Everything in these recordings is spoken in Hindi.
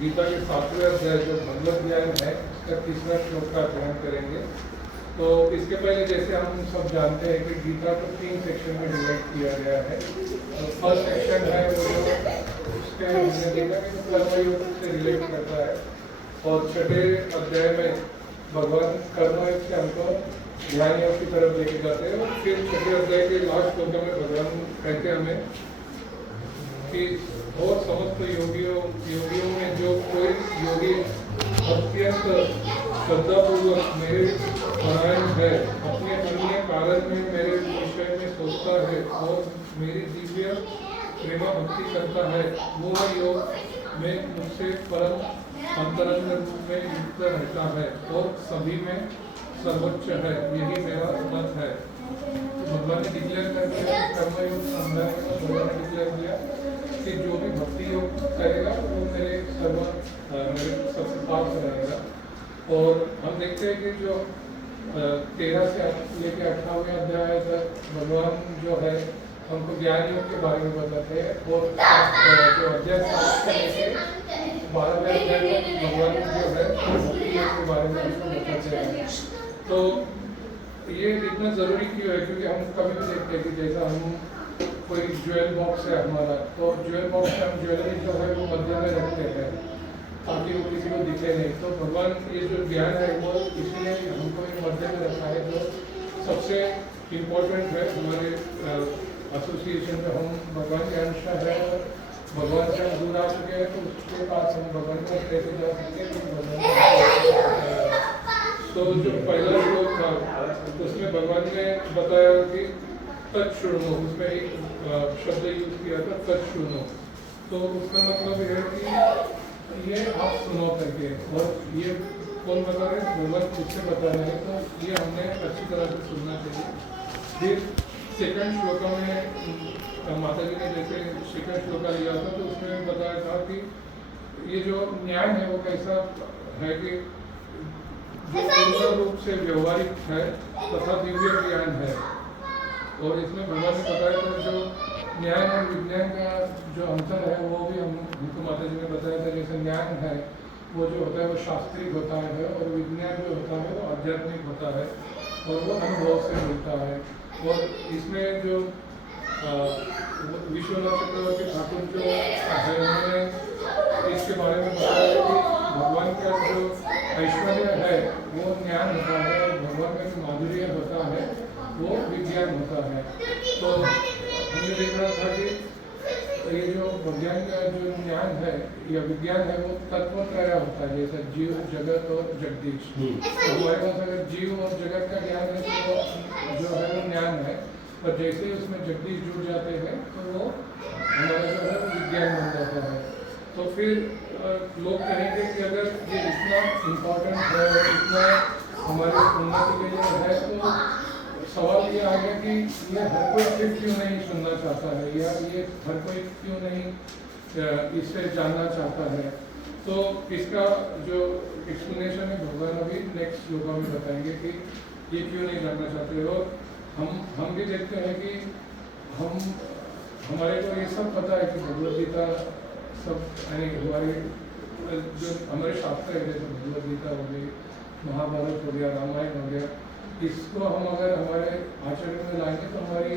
गीता के 7वें अध्याय जो भगवत ज्ञान है उसका 3वां श्लोक का अध्ययन करेंगे। तो इसके पहले जैसे हम सब जानते हैं कि गीता को 3 सेक्शन में डिवाइड किया गया है। तो फर्स्ट सेक्शन है वो उसके कर्मयोग से रिलेट करता है, और 6ठे अध्याय में भगवान कर्मयोग से हमको ज्ञान योग की तरफ लेके जाते हैं। और फिर 6ठे अध्याय के लास्ट श्लोक में भगवान कहते हैं हमें कि और समस्त योगियों में जो कोई योगी अत्यंत श्रद्धापूर्वक मेरे परायण है, अपने अन्य कारण में मेरे विषय में सोचता है और मेरी दिव्य प्रेम भक्ति करता है, वो योग में मुझसे परम अंतरंग रूप में युक्त रहता है और सभी में सर्वोच्च है। यही मेरा मत है। भगवान ने डिक्लेयर कर दिया, कर्मयोग समझाने में भगवान ने डिक्लेयर किया कि जो भी भक्ति योग करेगा वो मेरे सबसे पास रहेगा। और हम देखते हैं कि जो 13 से लेकर 18वें अध्याय तक भगवान जो है हमको ज्ञान योग के बारे में बताते हैं, और जो अध्याय 7 से लेकर 12वें अध्याय तक भगवान जो है भक्ति योग के बारे में हमको बताते हैं। तो ये इतना ज़रूरी क्यों है? क्योंकि हम कभी भी देखते हैं कि जैसा हम कोई ज्वेल बॉक्स है हमारा, तो ज्वेल बॉक्स में हम ज्वेलरी जो है वो मध्य में रखते हैं ताकि वो किसी को दिखे नहीं। तो भगवान ये जो ज्ञान है वो इसलिए हमको एक मध्य में रखा है जो सबसे इम्पोर्टेंट है। हमारे एसोसिएशन में हम भगवान के अंश है, भगवान से हम दूर आ चुके हैं, तो उसके पास हम भगवान को कैसे जा सकते हैं? तो जो पहला श्लोक था उसमें भगवान ने बताया कि तत्शृणु, उसमें एक शब्द यूज किया था तत्शृणु। तो उसका मतलब यह है कि ये आप सुनो करके, और ये कौन बता रहे हैं? भगवान खुद से बता रहे हैं, तो ये हमने अच्छी तरह से सुनना चाहिए। फिर सेकंड श्लोक में माता जी ने जैसे सेकंड श्लोक लिया था तो उसमें बताया था कि ये जो न्याय है वो कैसा है कि जो पूर्ण रूप से व्यवहारिक है तथा दिव्य ज्ञान है। और इसमें भगवान ने बताया था जो न्याय और विज्ञान का जो अंतर है वो भी हमको माता जी ने बताया था। जैसे ज्ञान है वो जो होता है वो शास्त्रिक होता है, और विज्ञान जो होता है वो आध्यात्मिक होता है, और वो अनुभव से मिलता है। और इसमें जो विश्वनाथ चक्रवर्ती ठाकुर जो है उन्होंने इसके बारे में बताया कि भगवान का जो ऐश्वर्य है वो ज्ञान होता है, और भगवान का जो माधुर्य होता है वो विज्ञान होता है। तो हमने देखा था कि ये जो विज्ञान का जो ज्ञान है या विज्ञान है वो तत्वत्रय होता है, जैसे जीव, जगत और जगदीश। तो हमारे पास अगर जीव और जगत का ज्ञान है तो जो है वो ज्ञान है, और जैसे ही उसमें जगदीश जुड़ जाते हैं तो वो हमारा जो है विज्ञान बन जाता है। तो फिर लोग कहेंगे कि अगर ये इतना इम्पोर्टेंट है, इतना हमारे उन्नति के लिए है, तो सवाल ये आ गया कि ये हर कोई फिर क्यों नहीं सुनना चाहता है, या ये हर कोई क्यों नहीं इससे जानना चाहता है। तो इसका जो एक्सप्लेनेशन है भगवान अभी नेक्स्ट योगा में बताएंगे कि ये क्यों नहीं जानना चाहते। और हम भी देखते हैं कि हमारे को ये सब पता है कि भगवद गीता सब यानी हमारे जो हमारे शास्त्र है, जैसे भगवद गीता हो गई, महाभारत हो गया, रामायण हो गया, इसको हम अगर हमारे आचरण में लाएंगे तो हमारी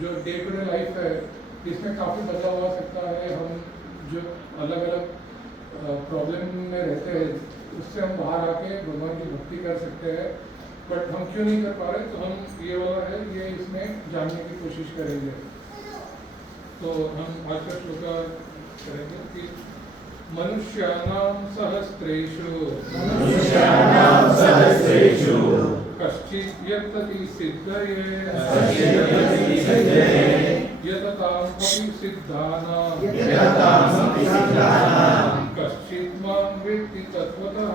जो डे टू डे लाइफ है इसमें काफ़ी बदलाव आ सकता है। हम जो अलग अलग प्रॉब्लम में रहते हैं उससे हम बाहर आके भगवान की भक्ति कर सकते हैं। बट हम क्यों नहीं कर पा रहे, तो हम ये वाला है ये इसमें जानने की कोशिश करेंगे। तो हम आज का श्लोक करेंगे कि मनुष्याणां सहस्रेषु कश्चित् यतति सिद्धये यततां अपि सिद्धानां कश्चित् मां वेत्ति तत्त्वतः।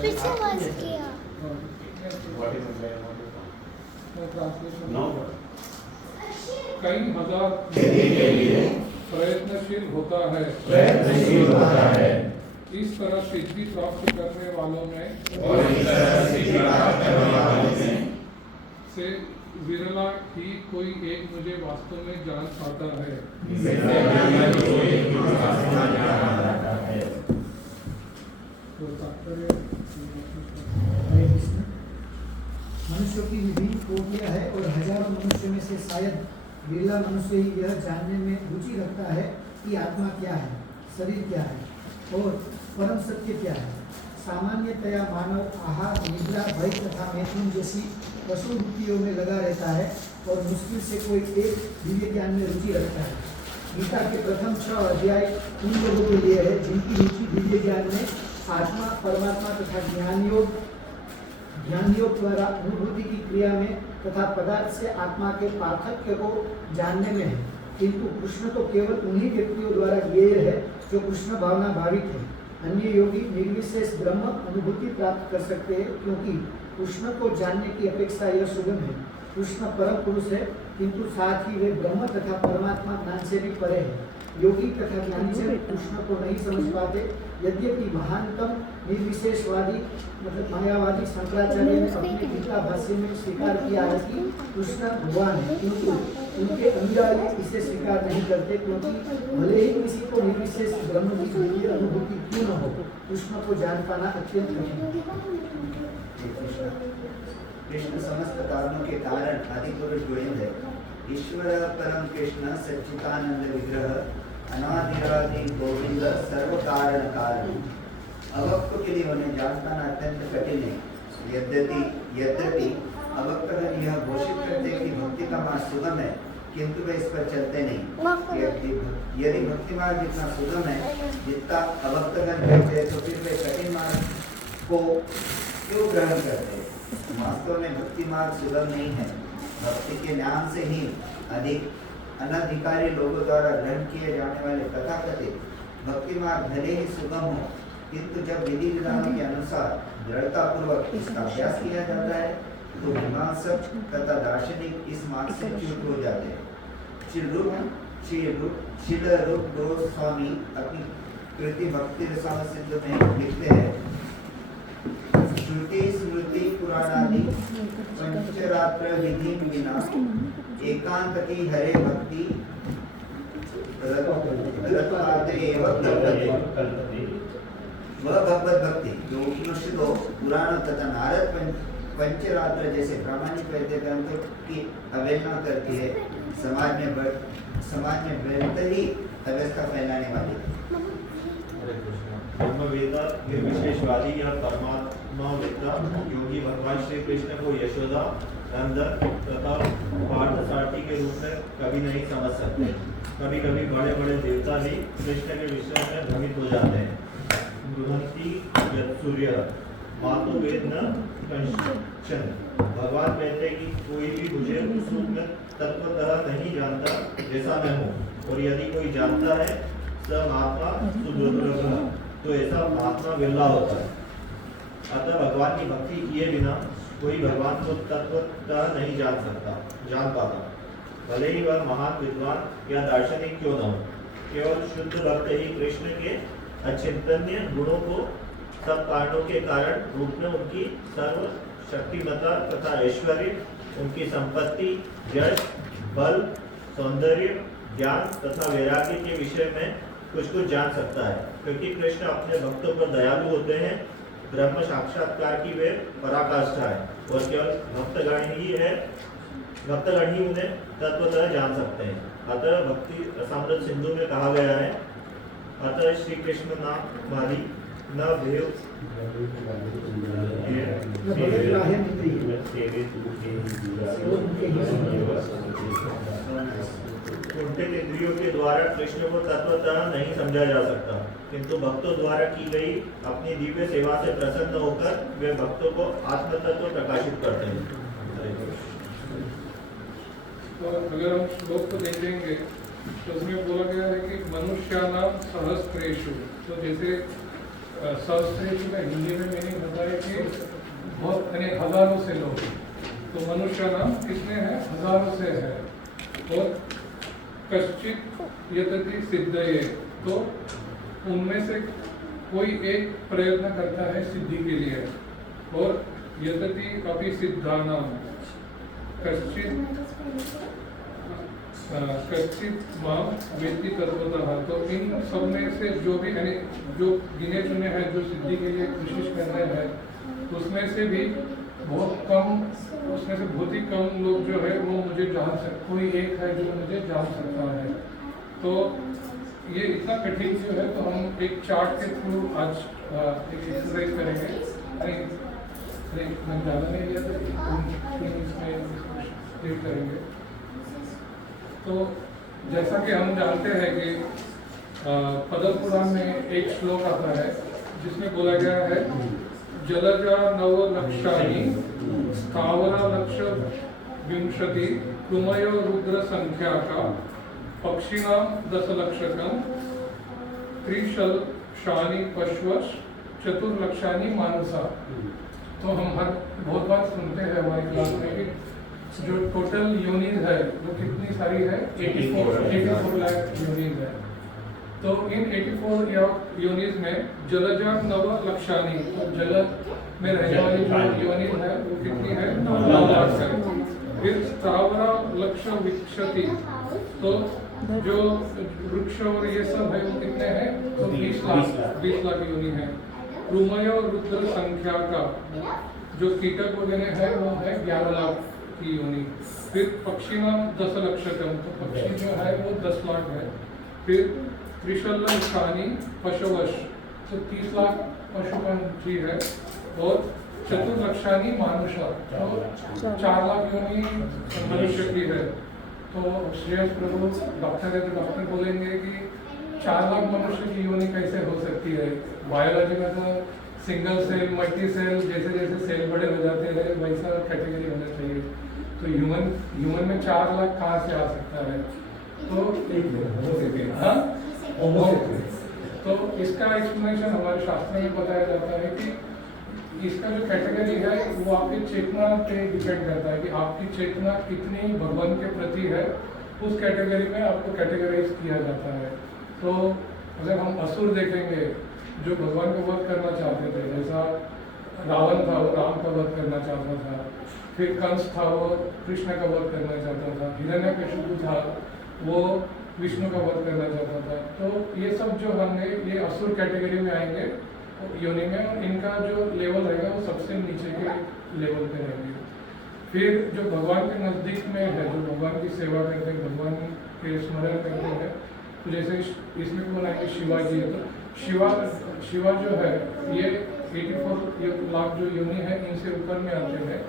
फिर से आवाज किया। कई हजार प्रयत्नशील होता है, इस तरह सिद्धि प्राप्त करने वालों में से विरला ही कोई एक मुझे वास्तव में जान पाता है। मनुष्यों की विभिन्न कोटियां है और हजारों मनुष्यों में से शायद बिरला मनुष्य ही यह जानने में रुचि रखता है कि आत्मा क्या है, शरीर क्या है और परम सत्य क्या है। सामान्यतया मानव आहार, निद्रा, भय तथा मैथुन जैसी पशु वृत्तियों में लगा रहता है और मुश्किल से कोई एक दिव्य ज्ञान में रुचि रखता है। गीता के प्रथम 6 अध्याय उन लोगों के लिए है जिनकी रुचि दिव्य ज्ञान में आत्मा, परमात्मा तथा ज्ञान योग द्वारा अनुभूति की क्रिया में तथा पदार्थ से आत्मा के पार्थक्य को जानने में है। किंतु कृष्ण तो केवल उन्हीं व्यक्तियों द्वारा ज्ञेय है जो कृष्ण भावना भावित है। अन्य योगी निर्विशेष ब्रह्म अनुभूति प्राप्त कर सकते हैं, क्योंकि कृष्ण को जानने की अपेक्षा यह सुगम है। कृष्ण परम पुरुष है, किंतु साथ ही वे ब्रह्म तथा परमात्मा ज्ञान से भी परे है। योगी तथा ज्ञानी से कृष्ण को नहीं समझ पाते। यद्यपि महानतम निर्विशेषवादी मतलब मायावादी शंकराचार्य ने अपने गीता भाष्य में स्वीकार किया है कि कृष्ण भगवान है, किंतु उनके अनुयायी इसे स्वीकार नहीं करते, क्योंकि भले ही किसी को निर्विशेष ब्रह्म की दिव्य अनुभूति क्यों न हो, कृष्ण को जान पाना अत्यंत कठिन है। कृष्ण समस्त कारणों के कारण आदि पुरुष गोविंद है। ईश्वर परम कृष्ण सच्चिदानंद विग्रह अनादिरादि गोविंद सर्व कारण कारण। अवक्त के लिए उन्हें जान पाना अत्यंत कठिन है। यद्यपि अवक्त यह घोषित करते कि भक्ति का मार्ग सुगम है, किंतु वे इस पर चलते नहीं। यदि भक्ति मार्ग जितना सुगम है जितना अवक्तगण कहते हैं, तो फिर वे कठिन मार्ग को क्यों ग्रहण करते हैं? वास्तव में भक्ति मार्ग सुगम नहीं है। भक्ति के नाम से ही अधिक अनधिकारी लोगों द्वारा ग्रहण किए जाने वाले तथाकथित भक्ति मार्ग भले ही सुगम हो, किंतु जब विधि विधानों के अनुसार दृढ़ता पूर्वक इसका अभ्यास किया जाता है तो मीमांसक तथा दार्शनिक इस मार्ग से च्युत हो जाते हैं। श्रील रूप गोस्वामी अपनी कृति भक्ति रसायन सिंधु में लिखते हैं, श्रुति स्मृति पुराणादि पंचरात्र विधि विना एकांत की हरे भक्ति वह भगवत भक्ति जो उपनिषदों पुराण तथा नारद पंचरात्र जैसे प्रामाणिक वैद्य ग्रंथों की अवहेलना करती है, समाज में बेहतरी अवस्था फैलाने वाली है। ब्रह्मवेदा निर्विशेषवादी या परमात्मा योगी भगवान श्री कृष्ण को यशोदा नंदन तथा पार्थसारथी के रूप में कभी नहीं समझ सकते। कभी कभी बड़े बड़े देवता भी कृष्ण के विषय में भ्रमित हो जाते हैं। बृहति सूर्य मातो वेद न कंचन। भगवान कहते हैं कि कोई भी मुझे उस रूप में तत्वतः नहीं जानता जैसा मैं हूँ, और यदि कोई जानता है स महात्मा सुदुर्लभः, तो ऐसा महात्मा विरला होता है। अतः भगवान की भक्ति किए बिना कोई भगवान को तत्वतः नहीं जान पाता, भले ही वह महान विद्वान या दार्शनिक क्यों न हो। केवल शुद्ध भक्त ही कृष्ण के अचिंतनीय गुणों को सब कारणों के कारण रूप में उनकी सर्व शक्तिमता तथा ऐश्वर्य, उनकी संपत्ति, यश, बल, सौंदर्य, ज्ञान तथा वैराग्य के विषय में कुछ जान सकता है, क्योंकि कृष्ण अपने भक्तों पर दयालु होते हैं। ब्रह्म साक्षात्कार की वे पराकाष्ठा है, और केवल भक्तगण ही उन्हें तत्वतः जान सकते हैं। अतः भक्ति रसामृत सिंधु में कहा गया है, अतः श्री कृष्ण नाम वाली न भेव कुंठित इंद्रियों के द्वारा कृष्ण को तत्वतः नहीं समझा जा सकता, किंतु भक्तों द्वारा की गई अपनी दिव्य सेवा से प्रसन्न होकर वे भक्तों को आत्म तत्व प्रकाशित करते हैं। तो अगर हम श्लोक को देखेंगे तो उसमें बोला गया है कि मनुष्यानाम सहस्त्रेषु, तो जैसे सहस्त्रेषु का हिंदी में मीनिंग होता है कि बहुत यानी हजारों से लोग, तो मनुष्यानाम कितने हैं, हजारों से है। और कश्चित यतति सिद्धये, तो उनमें से कोई एक प्रयत्न करता है सिद्धि के लिए। और यतति अपि सिद्धानाम कश्चित माम वेत्ति तत्वतः, तो इन सब में से जो भी यानी जो गिने चुने हैं जो सिद्धि के लिए कोशिश कर रहे हैं, उसमें से भी बहुत कम, उसमें से बहुत ही कम लोग जो है वो मुझे जान सकते, कोई एक है जो मुझे जान सकता है। तो ये इतना कठिन जो है, तो हम एक चार्ट के थ्रू आज एक एक्सरसाइज करेंगे। मैं ज़्यादा नहीं लिया तो इसमें क्लिक करेंगे। तो जैसा कि हम जानते हैं कि पद्म पुराण में एक श्लोक आता है जिसमें बोला गया है, जलजा नव लक्षाणि स्थावरा लक्ष विंशति कृमयो रुद्र संख्या का पक्षिणाम 10 लक्षकम त्रिशलक्षाणि पश्वश चतुर्लक्षाणि मानसा। तो हम बहुत बार सुनते हैं हमारी क्लास में कि जो टोटल यूनिट है वो कितनी सारी है, 84 लाख यूनिट है। तो इन 84 यूनिट में जलजा नव लक्षाणि, तो जल में रहने वाली जो यूनिट है वो कितनी है, 9 लाख है। फिर स्थावरा लक्ष विक्षति, तो जो वृक्ष और ये सब है वो कितने हैं, तो 20 लाख यूनिट है। रुमय और रुद्र संख्या का जो कीटक वगैरह है वो है 11 लाख की यूनिट। फिर पक्षिणाम 10 लक्षकम, तो पक्षी जो है वो 10 लाख है। फिर त्रिशलक्षाणि पशुवश, तो 30 लाख पशु पंछी है। और चतुर्लक्षाणि मानुषा, तो 4 लाख यूनिट मनुष्य की है। तो श्रेयस प्रभु डॉक्टर है, तो डॉक्टर बोलेंगे कि 4 लाख मनुष्य की यूनिट कैसे हो सकती है। बायोलॉजी में तो सिंगल सेल, मल्टी सेल, जैसे जैसे सेल बड़े हो जाते हैं वैसा कैटेगरी होना चाहिए। तो ह्यूमन में 4 लाख कहाँ से आ सकता है, तो हाँ, तो इसका एक्सप्लेनेशन हमारे शास्त्र में बताया जाता है कि इसका जो कैटेगरी है वो आपकी चेतना पे डिपेंड करता है कि आपकी चेतना कितनी भगवान के प्रति है, उस कैटेगरी में आपको कैटेगराइज किया जाता है। तो अगर हम असुर देखेंगे जो भगवान का वध करना चाहते थे, जैसा रावण था वो राम का वध करना चाहता था, फिर कंस था वो कृष्ण का वध करना चाहता था, हिरण्यकशिपु था वो विष्णु का वध करना चाहता था। तो ये सब जो हमने ये असुर कैटेगरी में आएंगे योनि में, और इनका जो लेवल रहेगा वो सबसे नीचे के लेवल पे रहेंगे। फिर जो भगवान के नज़दीक में है, जो भगवान की सेवा करते हैं, भगवान के स्मरण करते हैं, तो जैसे इसमें कौन आएंगे, शिवाजी। तो शिवा जो है ये 84 लाख जो योनि है इनसे ऊपर में आते हैं।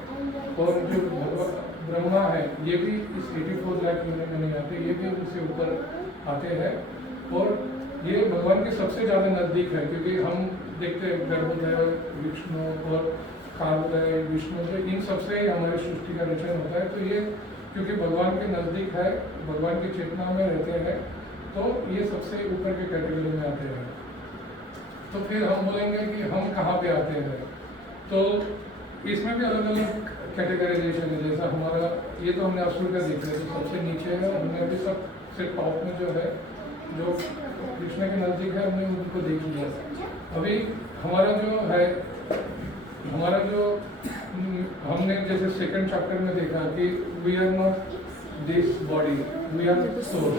और जो ब्रह्मा है ये भी इस 84 लाख योनि में नहीं आते, ये भी उनसे ऊपर आते हैं। और ये भगवान के सबसे ज़्यादा नज़दीक है, क्योंकि हम देखते हैं गर्भोदय विष्णु और कालोदय विष्णु, जो इन सबसे ही हमारी सृष्टि का रचन होता है। तो ये क्योंकि भगवान के नज़दीक है, भगवान की चेतना में रहते हैं, तो ये सबसे ऊपर के कैटेगरी में आते हैं। तो फिर हम बोलेंगे कि हम कहाँ पे आते हैं, तो इसमें भी अलग अलग कैटेगराइजेशन है। जैसा हमारा ये तो हमने असुर का देखा है, तो सबसे नीचे है, हमने अभी सबसे टॉप में जो है, जो कृष्ण के नज़दीक है, हमने उनको देख लिया। अभी हमारा जो है, हमारा जो हमने जैसे सेकंड चैप्टर में देखा कि we are not this body, we are soul.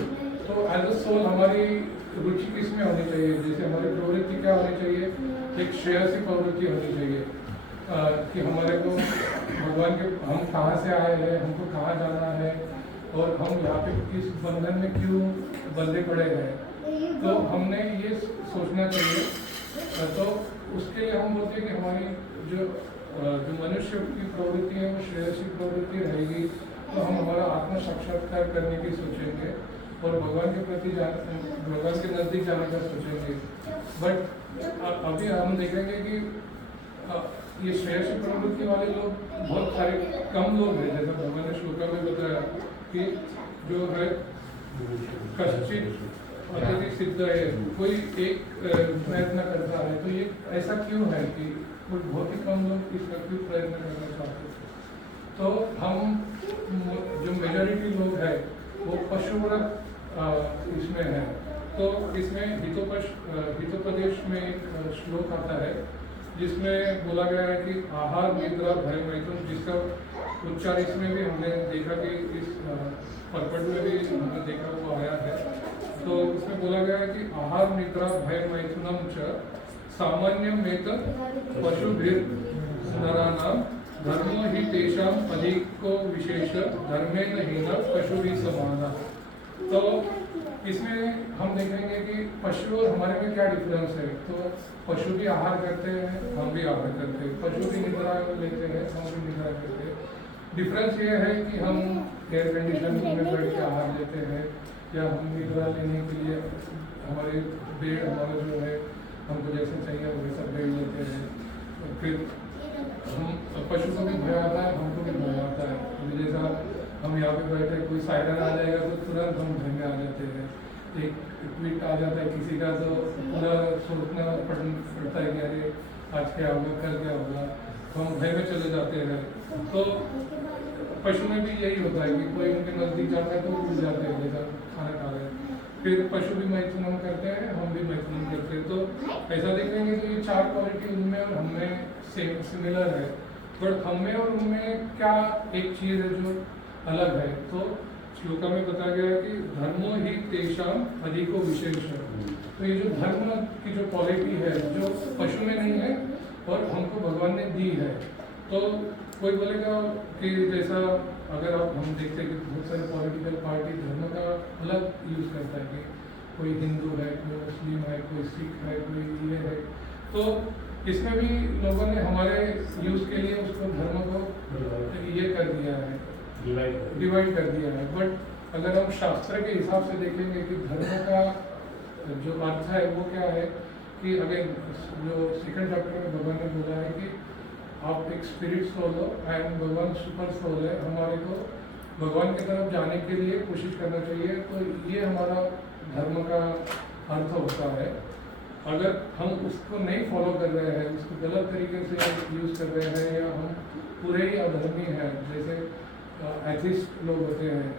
तो एज अ सोल हमारी रुचि किस में होनी चाहिए, जैसे हमारी प्रवृत्ति क्या होनी चाहिए, एक श्रेयसी प्रवृत्ति होनी चाहिए कि हमारे को भगवान के, हम कहाँ से आए हैं, हमको कहाँ जाना है, और हम यहाँ पे किस बंधन में क्यों बंधे पड़े हैं, तो हमने ये सोचना चाहिए। तो उसके लिए हम बोलते हैं कि हमारी जो मनुष्य की प्रवृत्ति है वो श्रेयसी प्रवृत्ति रहेगी, तो हम हमारा आत्म साक्षात्कार करने की सोचेंगे और भगवान के प्रति भगवान के नज़दीक जाने का सोचेंगे। बट अभी हम देखेंगे कि ये श्रेयसी प्रवृत्ति वाले लोग बहुत सारे कम लोग हैं। जैसा भगवान ने श्लोका में बताया कि जो है कश्चित अत्यधिक सिद्ध है, कोई एक प्रयत्न करता है, तो ये ऐसा क्यों है कि कोई बहुत ही कम लोग इसका क्यों प्रयत्न करना चाहते हैं। तो हम जो मेजॉरिटी लोग हैं वो पशुव्रत इसमें है। तो इसमें हितोपदेश में एक श्लोक आता है जिसमें बोला गया है कि आहार निद्रा भय मैथुन, जिसका उच्चार इसमें भी हमने देखा कि इस परपट में भी हमने देखा वो आया है। तो इसमें बोला गया है कि आहार निद्रा भय मैथुनम च सामान्यम वेतन पशुभिर नरानाम धर्मो ही तेषाम अधिको विशेष धर्मेण हीना पशु भी समाना। तो इसमें हम देखेंगे कि पशु और हमारे में क्या डिफरेंस है। तो पशु भी आहार करते हैं, हम भी आहार करते हैं, पशु भी निद्रा लेते हैं, हम भी निद्रा करते हैं। डिफरेंस ये है कि हम एयर कंडीशन में बैठ के आहार लेते हैं, या हम निद्रा लेने के लिए हमारे बेड, हमारा जो है हमको जैसे चाहिए वैसा बेड लेते हैं। फिर हम पशु को भी भय आता है, हमको भी भय आता है। जैसा हम यहाँ पे बैठे, कोई साइरन आ जाएगा तो तुरंत हम भय में आ जाते हैं। एक ट्वीट आ जाता है किसी का तो पूरा सोचना पड़ता है कि अरे आज क्या होगा, कल क्या होगा, तो हम भय में चले जाते हैं। तो पशु में भी यही होता है कि कोई उनके नज़दीक जाता है तो वो उड़ जाते हैं, जैसा खाना खा रहे हैं। फिर पशु भी मैथुनम करते हैं, हम भी मैथुनम करते हैं। तो ऐसा देखेंगे तो ये चार क्वालिटी उनमें और हमें सेम सिमिलर है, बट हमें और उनमें क्या एक चीज़ है जो अलग है। तो श्लोका में बताया गया है कि धर्मो ही तेषाम अधिको विशेष है। तो ये जो धर्म की जो क्वालिटी है जो पशु में नहीं है और हमको भगवान ने दी है। तो कोई बोलेगा कि जैसा अगर आप हम देखते हैं कि बहुत सारे पॉलिटिकल पार्टी धर्म का अलग यूज़ करता है कि कोई हिंदू है, कोई मुस्लिम है, कोई सिख है, कोई ये है। तो इसमें भी लोगों ने हमारे यूज़ के लिए उसको धर्म को ये कर दिया है, डिवाइड कर दिया है। बट अगर हम शास्त्र के हिसाब से देखेंगे कि धर्म का जो अर्थ है वो क्या है, कि अगर जो सेकंड चैप्टर में भगवान ने बोला है कि आप एक स्पिरिट सोल हो एंड भगवान सुपर सोल है, हमारे को भगवान की तरफ जाने के लिए कोशिश करना चाहिए। तो ये हमारा धर्म का अर्थ होता है। अगर हम उसको नहीं फॉलो कर रहे हैं, उसको गलत तरीके से यूज़ कर रहे हैं, या हम पूरे ही अधर्मी हैं जैसे एथिस्ट लोग होते हैं,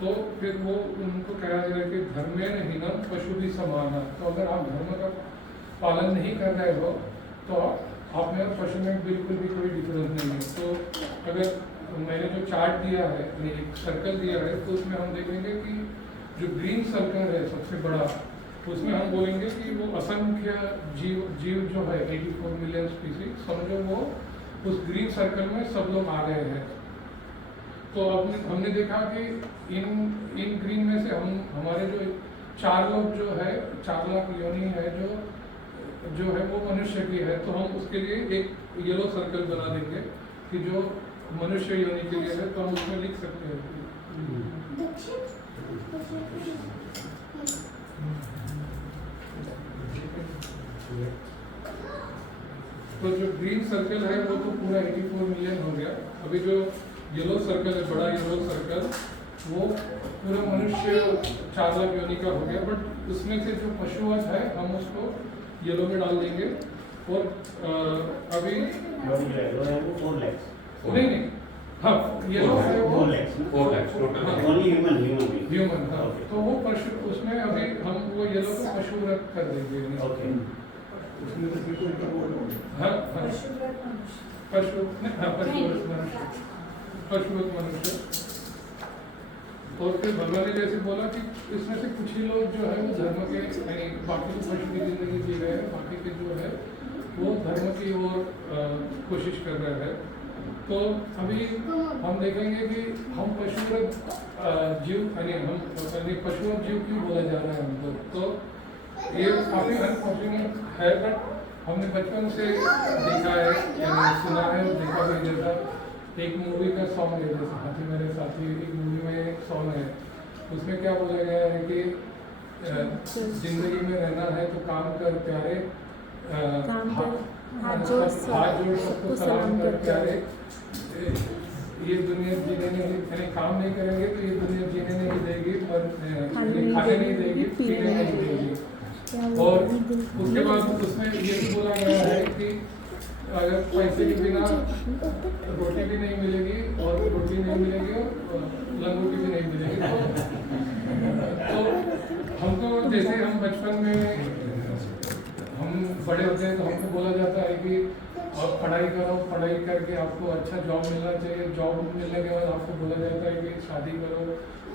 तो फिर वो उनको कहा जाए कि धर्मेण हीनम पशु भी समाना। तो अगर आप धर्म का पालन नहीं कर रहे हो तो आप में और पशु में बिल्कुल भी कोई डिफरेंस नहीं है। तो अगर मैंने जो चार्ट दिया है, एक सर्कल दिया है, तो उसमें हम देखेंगे कि जो ग्रीन सर्कल है सबसे बड़ा, उसमें हम बोलेंगे कि वो असंख्य जीव जो है 84 मिलियन स्पीसीज, समझो वो उस ग्रीन सर्कल में सब लोग आ गए हैं। तो हमने देखा कि इन ग्रीन में से हमारे जो 4 लोग जो है 4 लाख योनि है जो है वो मनुष्य की है। तो हम उसके लिए एक येलो सर्कल बना देंगे कि जो मनुष्य योनि के लिए है, तो हम उसमें लिख सकते हैं। तो जो ग्रीन सर्कल है वो तो पूरा 84 मिलियन हो गया। अभी जो येलो सर्कल है, बड़ा येलो सर्कल, वो पूरा मनुष्य 4 लाख योनि का हो गया। बट उसमें से जो पशुवत है हम उसको येलो में डाल देंगे। और अभी नहीं, हाँ येलो है वो 4 lakhs total. हाँ। Only human being. ह्यूमन, हाँ। Okay. तो वो पशु, उसमें अभी हम वो येलो को पशुव्रत कर देंगे। Okay. हाँ हाँ पशु नहीं, हाँ पशुव्रत मनुष्य, पशुव्रत मनुष्य। और फिर भगवान ने जैसे बोला कि इसमें से कुछ ही लोग जो है वो धर्म के, यानी बाकी तो पशु की जिंदगी जी रहे हैं, बाकी के जो है वो धर्म की ओर कोशिश कर रहे हैं। तो अभी हम देखेंगे कि हम पशुव्रत जीव, यानी हम पशुवत जीव क्यों बोला जा रहा है हमको। तो ये काफ़ी अनफॉर्चुनेट है, बट हमने बचपन से देखा है, यानी सुना है और देखा भी। जैसा एक मूवी का सॉन्ग है, जैसे हाथी मेरे साथी, एक मूवी में एक सॉन्ग है, उसमें क्या बोला गया है कि जिंदगी में रहना है तो काम कर प्यारे, हाथ जोड़ सबको सलाम कर प्यारे। ये दुनिया जीने नहीं, यानी काम नहीं करेंगे तो ये दुनिया जीने नहीं देगी, पर खाने नहीं देगी, पीने नहीं देगी। और उसके बाद उसमें ये भी बोला गया है कि अगर पैसे के बिना रोटी भी नहीं मिलेगी, और रोटी नहीं मिलेगी और लंगोटी भी नहीं मिलेगी। तो हमको, जैसे हम बचपन में हम बड़े होते हैं तो हमको बोला जाता है कि आप पढ़ाई करो, पढ़ाई करके आपको अच्छा जॉब मिलना चाहिए, जॉब मिलने के बाद आपको बोला जाता है कि शादी करो,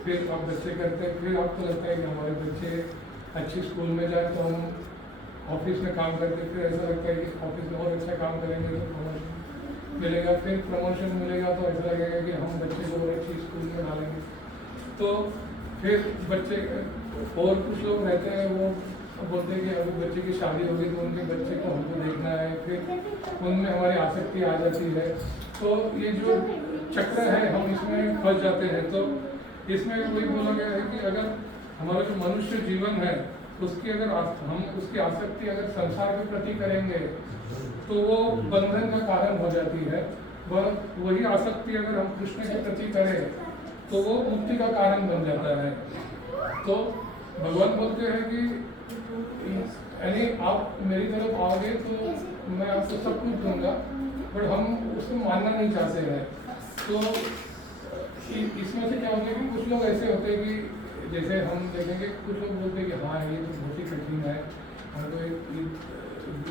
फिर आप बच्चे करते हैं, फिर आपको लगता है कि हमारे बच्चे अच्छी स्कूल में जाए तो हम ऑफिस में काम करते, फिर ऐसा लगता है कि ऑफिस में और अच्छा काम करेंगे तो प्रमोशन मिलेगा, फिर प्रमोशन मिलेगा तो ऐसा लगेगा कि हम बच्चे को और अच्छी स्कूल में डालेंगे। तो फिर बच्चे, और कुछ लोग रहते हैं वो बोलते हैं कि अभी बच्चे की शादी होगी तो उनके बच्चे को हमको देखना है, फिर उनमें हमारी आसक्ति आ जाती है। तो ये जो चक्र है हम इसमें फंस जाते हैं। तो इसमें वही बोला गया है कि अगर हमारा जो मनुष्य जीवन है उसकी अगर हम उसकी आसक्ति अगर संसार के प्रति करेंगे तो वो बंधन का कारण हो जाती है। वही आसक्ति अगर हम कृष्ण के प्रति करें तो वो मुक्ति का कारण बन जाता है। तो भगवान बोलते हैं कि यानी आप मेरी तरफ आओगे तो मैं आपको सब कुछ दूंगा, बट हम उसको मानना नहीं चाहते हैं। तो इसमें से क्या होता है कि कुछ लोग ऐसे होते हैं कि जैसे हम देखेंगे कुछ लोग बोलते हैं कि हाँ ये तो बहुत ही कठिन है, हमको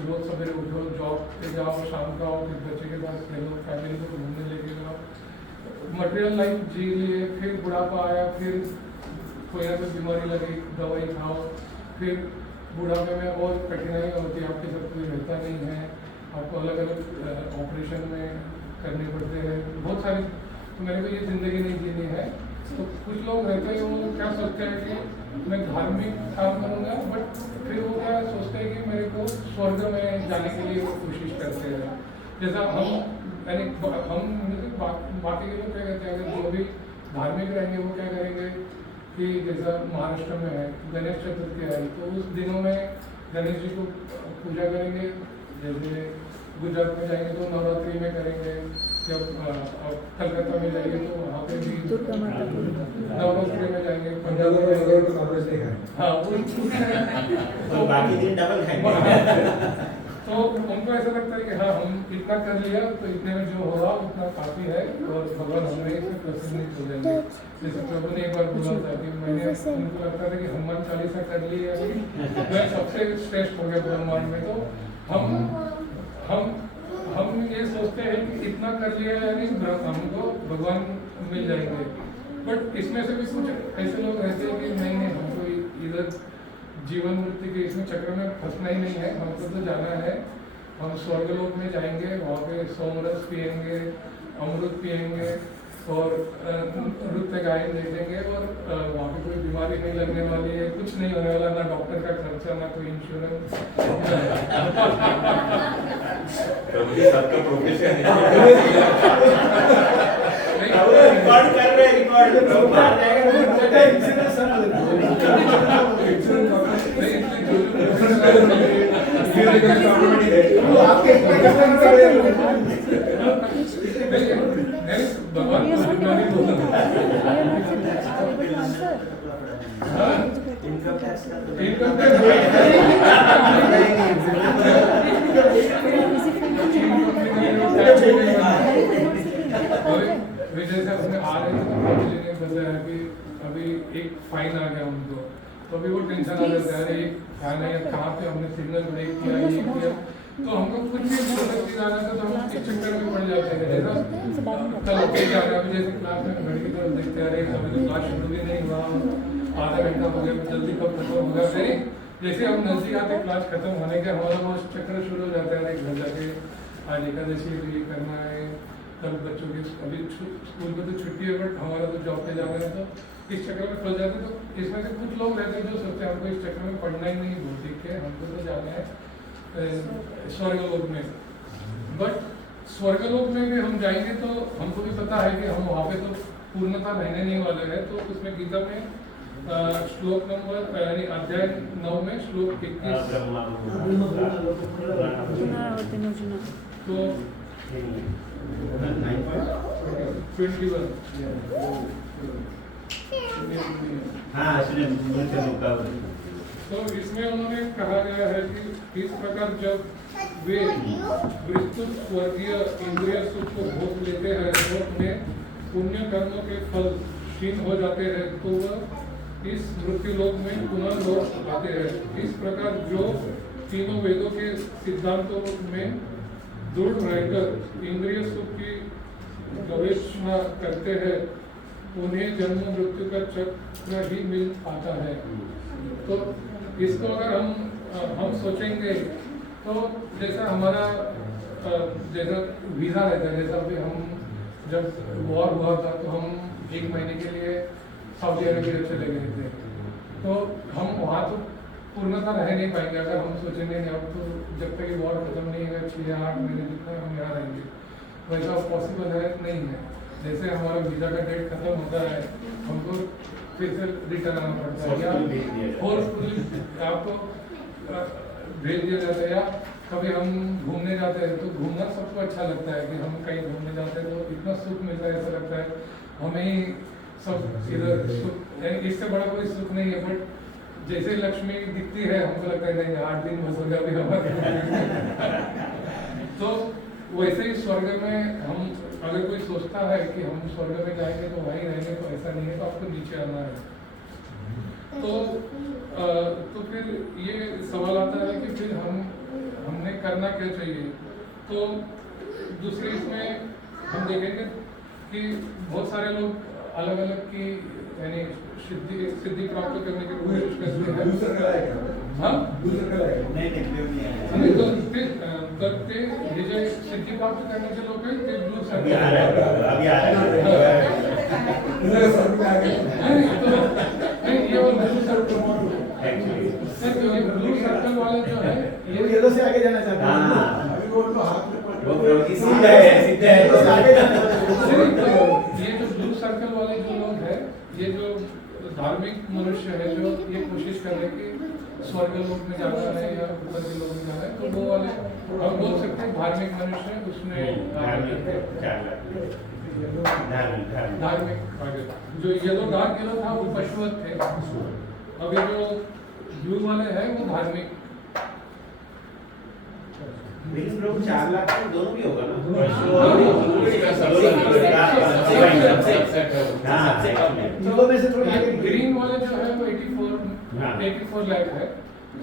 रोज सवेरे उठो, जॉब पे जाओ, शाम को आओ, फिर बच्चे के पास खेलो, फैमिली को घूमने लेके जाओ, मटेरियल लाइफ जी लिए, फिर बुढ़ापा आया, फिर कोई ना कोई बीमारी लगी, दवाई खाओ, फिर बुढ़ापे में और कठिनाई होती है, आपके साथ कोई रहता नहीं है, आपको अलग अलग ऑपरेशन में करने पड़ते हैं, बहुत सारी। तो मेरे को ये ज़िंदगी नहीं जीनी है। तो कुछ लोग रहते हैं वो क्या सोचते हैं कि मैं धार्मिक काम करूँगा, बट फिर वो क्या सोचते हैं कि मेरे को स्वर्ग में जाने के लिए वो कोशिश करते हैं। जैसा हम, यानी हम बाकी के लोग क्या कहते हैं, अगर जो भी धार्मिक रहेंगे वो क्या करेंगे कि जैसा महाराष्ट्र में है गणेश चतुर्थी आई तो उस दिनों में गणेश जी को पूजा करेंगे। जैसे गुजरात में जाएंगे तो नवरात्रि में करेंगे, जब कलकत्ता में जाएंगे तो वहाँ पे भी नवरात्रि में जाएंगे, पंजाब में जाएंगे, हाँ तो बाकी दिन डबल खाएंगे। तो उनको ऐसा लगता है कि हाँ हम इतना कर लिया तो इतने में जो होगा उतना काफ़ी है और भगवान हमें इसमें प्रसन्नित हो जाएंगे। जैसे प्रभु ने एक बार बोला था कि मैंने, उनको लगता था कि हनुमान चालीसा कर ली है, मैं सबसे श्रेष्ठ हो गया ब्रह्मांड में। तो हम ये सोचते हैं कि इतना कर लिया यानी हमको भगवान मिल जाएंगे, बट इसमें से भी कुछ ऐसे लोग रहते हैं कि नहीं हमको इधर जीवन मृत्यु के इसमें चक्र में फंसना ही नहीं है, हमको तो जाना है, हम स्वर्गलोक में जाएंगे, वहाँ पे सोमरस पिएंगे, अमृत पिएंगे और नृत्य गायन देखेंगे और वहाँ पे कोई बीमारी नहीं लगने वाली है, कुछ नहीं होने वाला, ना डॉक्टर का खर्चा, ना कोई इंश्योरेंस। सबका प्रोफेशन रिकॉर्ड कर रहे हैं, रिकॉर्ड बाहर जाएगा वो आपके expectation से बड़े लोग हैं। नहीं, भगवान को झूठा नहीं बोलता। हाँ? इनकम टैक्स का तो इनकम टैक्स जैसे अपने आ रहे थे तो लेने बताया कि अभी एक फाइन आ गया उनको, तो अभी वो टेंशन आ जाता है, अरे ये फाइन है कहाँ पे हमने सिग्नल ब्रेक किया, ये किया, तो हमको कुछ भी गलती आ रहा था तो हम इस चक्कर में पड़ जाते हैं। जैसा कल ऑफिस जा रहे हैं, अभी जैसे क्लास में घड़ी की तरफ देखते आ रहे हैं, अभी तो क्लास शुरू भी नहीं हुआ, आधा घंटा हो गया, जल्दी कब खत्म होगा। नहीं, जैसे हम नजदीक आते क्लास खत्म होने के, हमारा वो चक्कर शुरू हो जाता है, घर जाके आज एकादशी ये करना है, कल बच्चों की अभी स्कूल में तो छुट्टी है, बट हमारा तो जॉब पे जाना है, तो इस चक्कर में फंस जाते। तो इसमें से कुछ लोग रहते हैं जो सोचते हैं हमको इस चक्कर में पढ़ना ही नहीं, भौतिक के हमको तो जाना है स्वर्गलोक में। बट स्वर्गलोक में भी हम जाएंगे तो हमको भी पता है कि हम वहाँ पे तो पूर्णता रहने नहीं वाले हैं। तो उसमें गीता में श्लोक नंबर यानी अध्याय 9 में श्लोक 21 तो 21 हाँ सुनिए मुझे मौका तो इसमें उन्होंने कहा गया है कि इस प्रकार जब वे विस्तृत स्वर्गीय इंद्रिय सुख को भोग लेते हैं, लोक में पुण्य कर्मों के फल क्षीण हो जाते हैं, तो वह इस मृत्यु लोक में पुनः लौट आते हैं। इस प्रकार जो तीनों वेदों के सिद्धांतों में दृढ़ रहकर इंद्रिय सुख की गवेषणा करते हैं, उन्हें जन्म मृत्यु का चक्र ही मिल आता है। तो इसको अगर हम सोचेंगे तो जैसा हमारा जैसा वीज़ा रहता है, जैसा अभी हम जब वॉर हुआ था तो हम 1 महीने के लिए सऊदी अरेबिया चले गए थे, तो हम वहाँ तो पूर्णता रह नहीं पाएंगे अगर हम सोचेंगे नहीं अब तो जब तक ये वॉर खत्म नहीं होगा 6 या 8 महीने जितना हम यहाँ रहेंगे, वैसा पॉसिबल है नहीं है। जैसे हमारा वीज़ा का डेट खत्म होता है, हमको फिर से रिटर्न आना पड़ता है, या फोर्सफुली आपको भेज दिया जाता है, या कभी हम घूमने जाते हैं तो घूमना सबको अच्छा लगता है कि हम कहीं घूमने जाते हैं तो इतना सुख मिलता है, ऐसा लगता है हमें ही सब इधर सुख, इससे बड़ा कोई सुख नहीं है। बट जैसे लक्ष्मी दिखती है हमको लगता है नहीं 8 दिन बस हो गया अभी हमारे तो वैसे ही स्वर्ग में हम अगर कोई सोचता है कि हम स्वर्ग में जाएंगे तो वहीं रहेंगे, तो ऐसा नहीं है, तो आपको नीचे आना है। तो फिर ये सवाल आता है कि फिर हमने करना क्या चाहिए। तो दूसरे इसमें हम देखेंगे कि बहुत सारे लोग अलग अलग की यानी सिद्धि प्राप्त करने की कोशिश करते हैं। हाँ नहीं तो फिर ये जो सिद्धि प्राप्त करने के लोग हैं ते ब्लू अभी आ रहा है नहीं ये वो ब्लू सर्कल वाले जो है ये येलो से आगे जाना चाहता है। हाँ। अभी वो तो हाथ में पड़ वो प्रवृत्ति सीधा है तो आगे जाना चाहता है। ये जो ब्लू सर्कल वाले जो लोग हैं, ये जो धार्मिक मनुष्य है जो ये कोशिश कर रहे हैं कि स्वर्ग लोक में जाना है या ऊपर के लोक में जाना है, तो वो वाले हम बोल सकते हैं धार्मिक मनुष्य उसमें धार्मिक आगे जो येलो डार्क येलो था वो पशुवत थे, अभी जो ब्लू वाले हैं वो धार्मिक। लेकिन प्रभु 4 लाख तो दोनों भी होगा ना दोनों में से थोड़ा आगे ग्रीन वाले जो है वो 84 लाख है,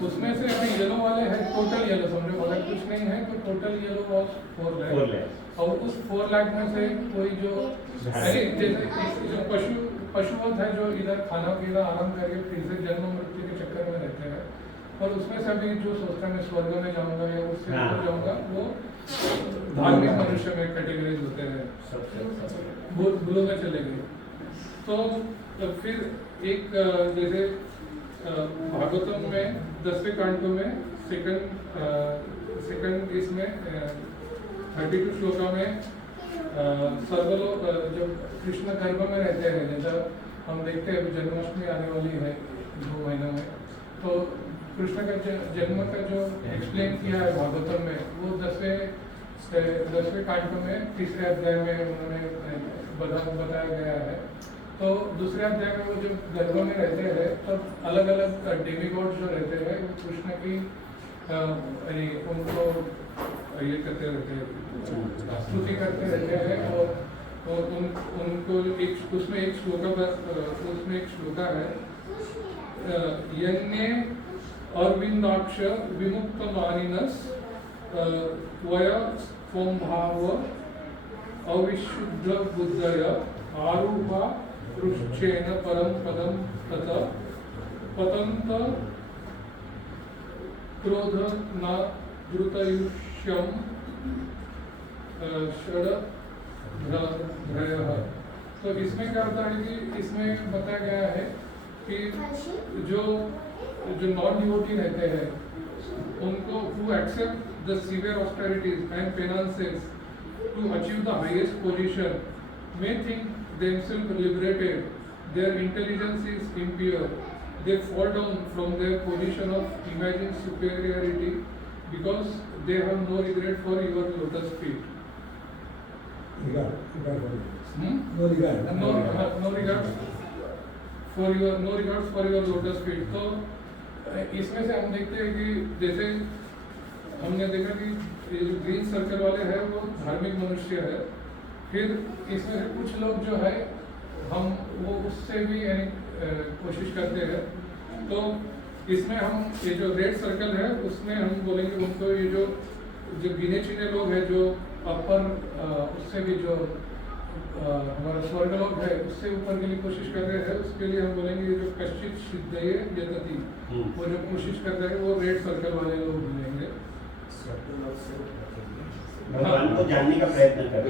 उसमें से अभी येलो वाले हैं टोटल येलो समझो, अगर कुछ नहीं है तो टोटल येलो वॉज 4 लाख, और उस 4 लाख में से कोई जो जैसे जो पशुवत है जो इधर खाना पीना आराम करके फिर से जन्म मृत्यु के चक्कर में रहते हैं, और उसमें से अभी जो सोचता है मैं स्वर्ग में जाऊंगा या उससे ऊपर जाऊंगा, वो धार्मिक मनुष्य में कैटेगराइज होते हैं, ब्लू में चले गए। तो फिर एक जैसे भागवतम में 10वें कांड में सेकंड इसमें 32 श्लोका में सर्वलोक जब कृष्ण गर्भ में रहते हैं, जैसा हम देखते हैं जन्माष्टमी आने वाली है 2 महीनों में, तो कृष्ण का जन्म का जो एक्सप्लेन किया है भागवतम में, वो 10वें कांड में 3रे अध्याय में उन्होंने बताया गया है। तो दूसरे अध्याय में वो जो गर्भ में रहते हैं तब अलग अलग डेमिगॉड जो रहते हैं वो कृष्ण की उनको ये करते रहते हैं, स्तुति करते रहते हैं। और उनको उसमें एक श्लोका है, यन्ने अरविंदाक्ष विमुक्त मानिनस वय स्वभाव अविशुद्ध बुद्धय आरूपा पृष्ठेन परम पदम तथा पतंत क्रोध न द्रुतयुष्यम षड्भ्रयः। तो इसमें क्या होता है कि इसमें बताया गया है कि जो नॉन डिवोटी रहते हैं उनको who accept the severe austerities and penances to achieve the highest position may think themselves liberated, their intelligence is impure, they fall down from their position of imagined superiority because they have no regret for your lotus feet. No regards for your lotus feet. तो इसमें से हम देखते हैं कि जैसे हमने देखा कि ये जो ग्रीन सर्कल वाले हैं वो धार्मिक मनुष्य है, फिर इसमें से कुछ लोग जो है हम वो उससे भी कोशिश करते हैं। तो इसमें हम ये जो रेड सर्कल है उसमें हम बोलेंगे उनको ये जो गिने चुने लोग हैं जो अपर उससे भी जो हमारा स्वर्ग लोग है उससे ऊपर के लिए कोशिश कर रहे हैं, उसके लिए हम बोलेंगे ये जो कश्चित सिद्धये यतति, वो जो कोशिश कर रहे हैं वो रेड सर्कल वाले लोग मिलेंगे। भगवान को जानने का प्रयत्न कर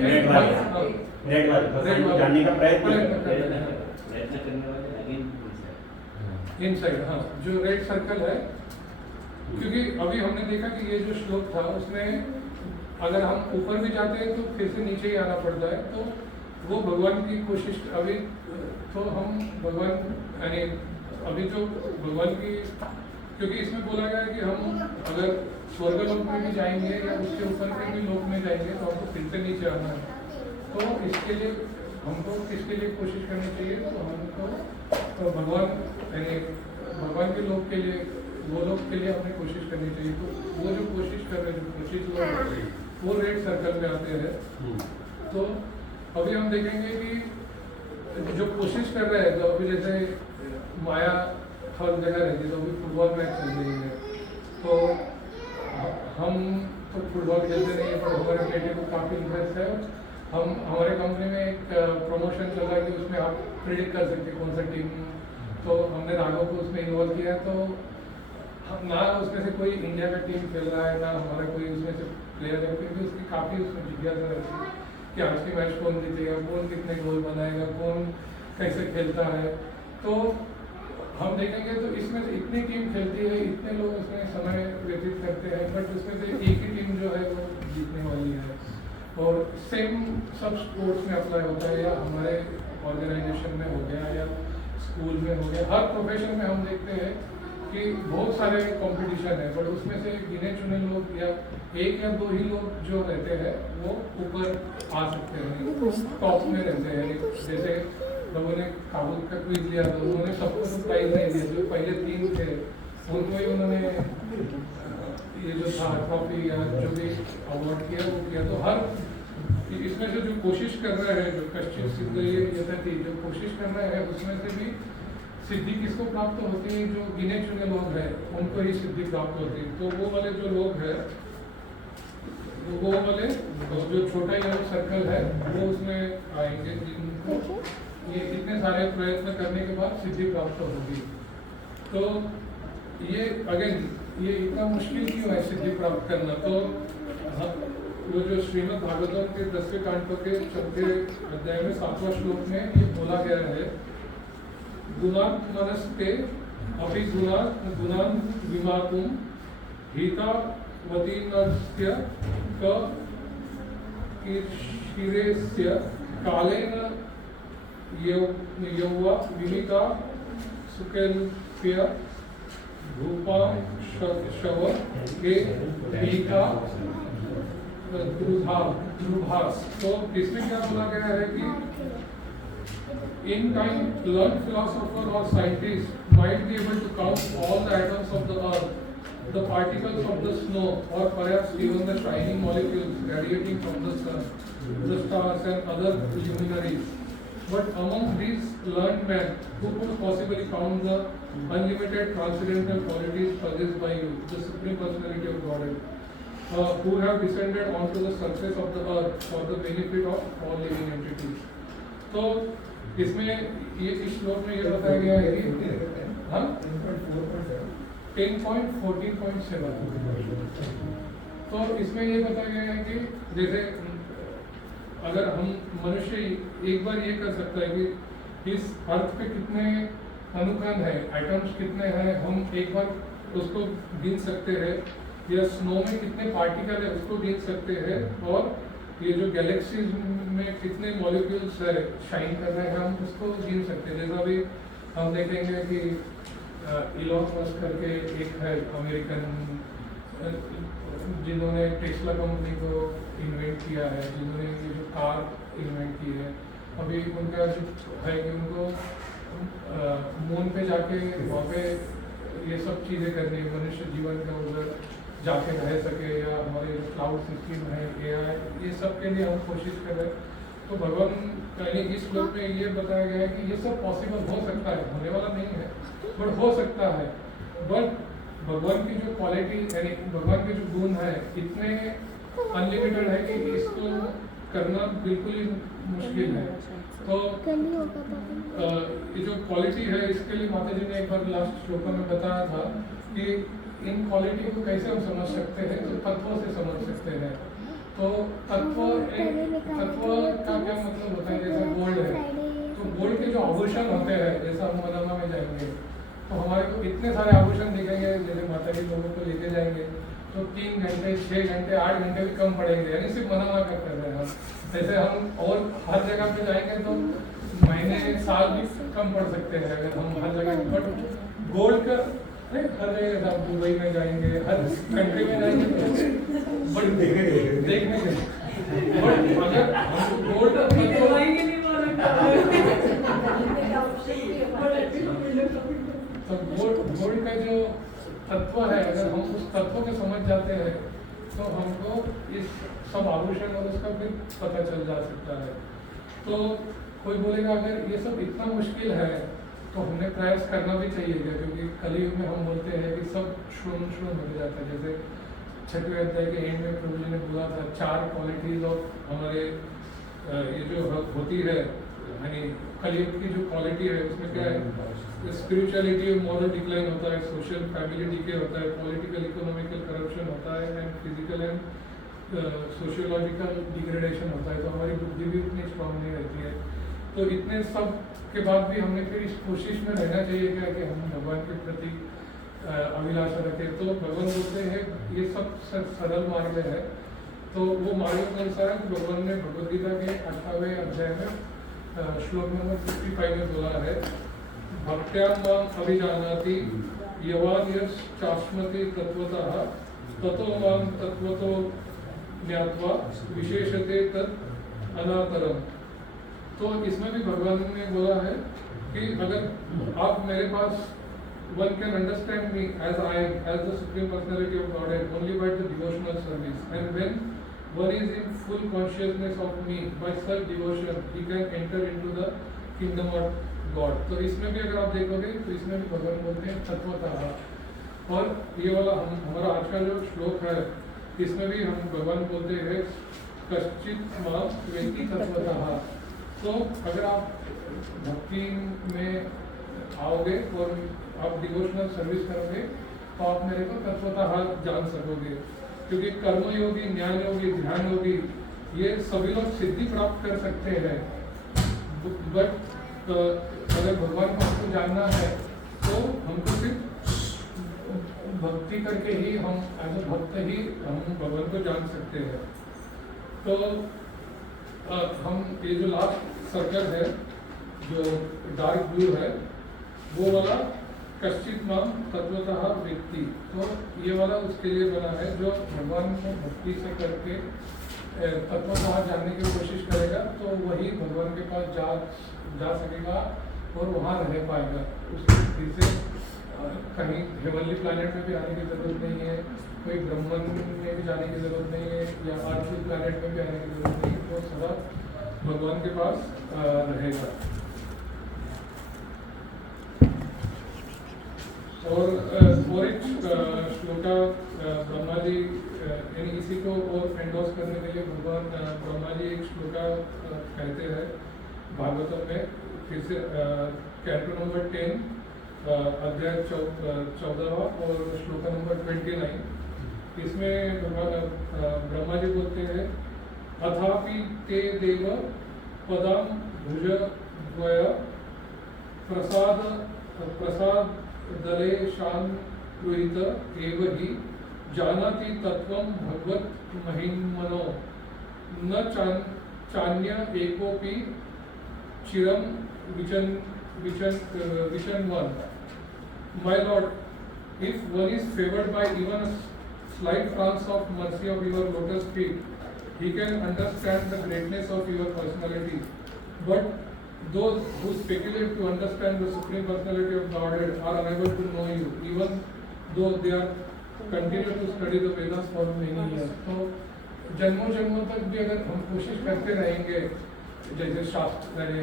रेड वाले भगवान को जानने का प्रयत्न इनसाइड, हाँ जो रेड सर्कल है। क्योंकि अभी हमने देखा कि ये जो श्लोक था उसमें अगर हम ऊपर भी जाते हैं तो फिर से नीचे ही आना पड़ता है, तो वो भगवान की कोशिश अभी तो हम भगवान यानी अभी जो भगवान की, क्योंकि इसमें बोला गया है कि हम अगर स्वर्ग लोक में भी जाएंगे या उसके ऊपर के भी लोक में जाएंगे तो हमको फिर से नीचे आना है। तो इसके लिए हमको किसके लिए कोशिश करनी चाहिए, तो हमको तो भगवान यानी भगवान के लोग के लिए, वो लोग के लिए हमें कोशिश करनी चाहिए। तो वो जो कोशिश कर रहे हैं जो कोशिश लोग वो रेड सर्कल में आते हैं। तो अभी हम देखेंगे कि जो कोशिश कर रहे हैं, तो अभी जैसे माया हर जगह रहती है, तो अभी फुटबॉल मैच चल रही है, तो हम तो फुटबॉल खेलते नहीं है पर हमारे बेटे को काफ़ी इंटरेस्ट है। हम हमारे कंपनी में एक प्रमोशन चल रहा है कि उसमें आप प्रेडिक्ट कर सकते कौन सा टीम, तो हमने राघव को उसमें इन्वॉल्व किया है। तो ना उसमें से कोई इंडिया का टीम खेल रहा है ना हमारा कोई उसमें से प्लेयर है, क्योंकि उसकी काफ़ी उसमें जिज्ञासा रहती है कि आज की मैच कौन जीतेगा, कौन कितने गोल बनाएगा, कौन कैसे खेलता है। तो हम देखेंगे तो इसमें से इतनी टीम खेलती है, इतने लोग उसमें समय व्यतीत करते हैं, बट उसमें से एक ही टीम जो है वो जीतने वाली है। और सेम सब स्पोर्ट्स में अप्लाई होता है, या हमारे ऑर्गेनाइजेशन में हो गया या स्कूल में हो गया, हर प्रोफेशन में हम देखते हैं कि बहुत सारे कंपटीशन है, बट उसमें से गिने चुने लोग या एक या दो ही लोग जो रहते हैं वो ऊपर आ सकते हैं, टॉप में रहते हैं। जैसे लोगों ने काबुल का क्विज लिया तो उन्होंने सबको तो प्राइज नहीं दिया, जो पहले 3 थे उनको ही उन्होंने ये जो था ट्रॉफी या जो भी अवार्ड किया वो किया। तो हर इसमें से जो कोशिश कर रहे हैं, जो कश्चित सिद्धये यतति, जो कोशिश कर रहे हैं उसमें से भी सिद्धि किसको प्राप्त होती है, जो गिने चुने लोग हैं उनको ही सिद्धि प्राप्त होती है। तो वो वाले जो लोग हैं, वो वाले जो छोटा येलो सर्कल है वो उसमें आएंगे, जिनको ये इतने सारे प्रयत्न करने के बाद सिद्धि प्राप्त होगी। तो ये अगेन ये इतना मुश्किल क्यों है सिद्धि प्राप्त करना, तो वो जो श्रीमद् भागवतम के 10वें कांड के 4थे अध्याय में 7वां श्लोक में ये बोला गया है, गुणात् मनस्ते अपि गुणान् विमातुं हितावतीर्णस्य कीर्षिरेस्य कालेन यौवा विमिता सुकल्प्य रूपम शव के टीका द्रुभास। तो इसमें क्या बोला गया है कि in time learned philosopher or scientist might be able to count all the atoms of the earth, the particles of the snow, or perhaps even the shining molecules radiating from the sun, the stars and other luminaries. But among these learned men, who could possibly count the unlimited transcendental qualities possessed by you, the Supreme Personality of Godhead, who have descended onto the surface of the earth for the benefit of all living entities? तो इसमें ये इस श्लोक में ये बताया गया है कि हम 10.14.7 तो इसमें ये बताया गया है कि जैसे अगर हम मनुष्य एक बार ये कर सकता है कि इस अर्थ पे कितने अनुकण है, आइटम्स कितने हैं, हम एक बार उसको गिन सकते हैं, या स्नो में कितने पार्टिकल है उसको गिन सकते हैं, और ये जो गैलेक्सीज में कितने मॉलिक्यूल्स है शाइन कर रहे हैं हम उसको गिन सकते हैं। जैसा भी हम देखेंगे कि इलॉन मस्क करके एक है अमेरिकन जिन्होंने टेस्ला कंपनी को इन्वेंट किया है, जिन्होंने ये जो कार इन्वेंट की है, अभी उनका जो है कि उनको मून पे जाके वहाँ पे ये सब चीज़ें करनी है, मनुष्य जीवन का उधर जाके रह सके, या हमारे जो क्लाउड सिस्टम है AI, ये सब के लिए हम कोशिश कर रहे हैं। तो भगवान यानी इस श्लोक में ये बताया गया है कि ये सब पॉसिबल हो सकता है, होने वाला नहीं है बट हो सकता है। बट भगवान की जो क्वालिटी यानी भगवान के जो गुण है इतने अनलिमिटेड है कि इसको करना बिल्कुल ही मुश्किल है। तो ये जो क्वालिटी है इसके लिए माता जी ने एक बार लास्ट श्लोक में बताया था कि इन क्वालिटी को कैसे हम समझ सकते हैं, तो तत्वों से समझ सकते हैं। तो तत्व का क्या मतलब होता है, जैसे गोल्ड है तो गोल्ड के जो आभूषण होते हैं, जैसा हम मनामा में जाएंगे तो हमारे को इतने सारे आभूषण दिखेंगे, जैसे माता जी लोगों को लेके जाएंगे तो 3 घंटे 6 घंटे 8 घंटे भी कम पड़ेंगे, यानी सिर्फ मनामा का कर रहे हैं हम। जैसे हम और हर जगह पे जाएंगे तो महीने साल भी कम पड़ सकते हैं अगर हम हर जगह, बट गोल्ड का हर जगह आप दुबई में जाएंगे, हर कंट्री में जाएंगे बट देखने के बट अगर गोल्ड तो गोल्ड का जो तत्व है, अगर हम उस तत्व को समझ जाते हैं तो हमको इस सब आभूषण और उसका भी पता चल जा सकता है। तो कोई बोलेगा अगर ये सब इतना मुश्किल है तो हमने प्रयास करना भी चाहिए, क्योंकि कलयुग में हम बोलते हैं कि सब शून्य हो जाता है। जैसे छठवें अध्याय के एंड में प्रभु जी ने बोला था 4 क्वालिटीज ऑफ हमारे ये जो होती है, यानी कलयुग की जो क्वालिटी है उसमें क्या है, स्पिरिचुअलिटी मॉरल डिक्लाइन होता है, सोशल फैमिली डिके होता है, पॉलिटिकल इकोनॉमिकल करप्शन होता है, and physical and sociological degradation होता है। तो हमारी बुद्धि भी उतनी स्ट्रांग नहीं रहती है। तो इतने सब के बाद भी हमने फिर इस कोशिश में रहना चाहिए क्या कि हम भगवान के प्रति अभिलाषा रखें। तो भगवान बोलते हैं ये सब सरल मार्ग है। तो वो मार्ग के अनुसार भगवान ने भगवद गीता के 8वें अध्याय में श्लोक नंबर 55 में बोला है, भक्त्या माम अभिजानाति यवाद यश चास्मति तत्वतः ततो माम तत्वतो ज्ञात्वा विशेषते तत् अनातरम। तो इसमें भी भगवान ने बोला है कि अगर आप मेरे पास one can understand me as I am, as the Supreme Personality of Godhead, only by the devotional service. And when one is in full consciousness of me by such devotion, he can enter into the kingdom of God. तो इसमें भी अगर आप देखोगे तो इसमें भी भगवान बोलते हैं तत्वतः। और ये वाला हमारा आज का जो श्लोक है इसमें भी हम भगवान बोलते हैं कश्चित माम वेति तत्वतः। तो अगर आप भक्ति में आओगे और आप डिवोशनल सर्विस करोगे तो आप मेरे को तत्वतः जान सकोगे, क्योंकि कर्मयोगी, ज्ञान योगी, ध्यान योगी ये सभी लोग सिद्धि प्राप्त कर सकते हैं। बट अगर भगवान को हमको जानना है तो हमको सिर्फ भक्ति करके ही हम एज अ भक्त ही हम भगवान को जान सकते हैं। तो हम ये जो लास्ट सर्कल है जो डार्क ब्लू है वो वाला कश्चित माम तत्वतः व्यक्ति, तो ये वाला उसके लिए बना है जो भगवान को भक्ति से करके तत्वतः जानने की कोशिश करेगा, तो वही भगवान के पास जा सकेगा और वहाँ रह पाएगा। उसको फिर से कहीं हेवनली प्लैनेट में भी आने की जरूरत नहीं है, कोई ब्रह्मन में भी जाने की जरूरत नहीं है, या अर्थली प्लैनेट में भी आने की जरूरत नहीं है, वो सदा भगवान के पास रहेगा। और एक श्लोका ब्रह्मा जी, यानी इसी को और एंडोर्स करने के लिए भगवान ब्रह्मा जी एक श्लोका कहते हैं भागवतम में, फिर से कैंटो नंबर 10 अध्याय 14वां और श्लोका नंबर 29। इसमें भगवान ब्रह्मा जी बोलते हैं, अथापि ते देव पदम भुज द्वय प्रसाद दले शान्वित एव हि जानाति तत्वं भगवत महिमनो न चान्य एकोपि चिरम विचन्वन। My Lord, if one is favored by even a slight glance of mercy of your lotus feet, he can understand the greatness of your personality. But those who speculate to understand the Supreme Personality of Godhead are unable to know you, even though they are continue to study the Vedas for many years. तो जन्मों जन्मों तक भी अगर हम कोशिश करते रहेंगे, जैसे